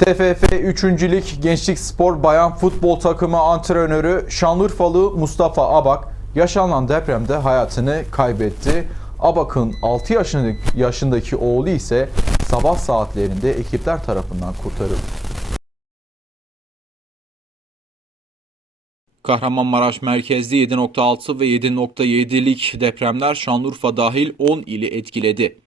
TFF 3. Lig Gençlik Spor Bayan Futbol Takımı antrenörü Şanlıurfalı Mustafa Abak yaşanan depremde hayatını kaybetti. Abak'ın 6 yaşındaki, oğlu ise sabah saatlerinde ekipler tarafından kurtarıldı. Kahramanmaraş merkezli 7.6 ve 7.7'lik depremler Şanlıurfa dahil 10 ili etkiledi.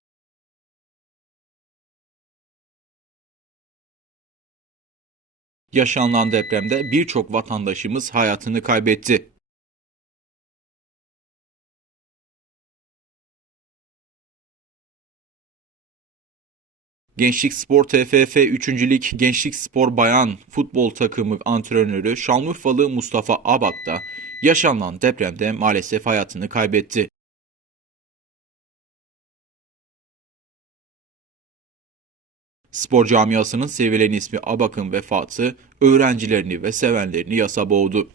Yaşanılan depremde birçok vatandaşımız hayatını kaybetti. Gençlik Spor TFF 3. Lig Gençlik Spor Bayan Futbol Takımı antrenörü Şanlıurfalı Mustafa Abak da yaşanan depremde maalesef hayatını kaybetti. Spor camiasının sevilen ismi Abak'ın vefatı öğrencilerini ve sevenlerini yasa boğdu.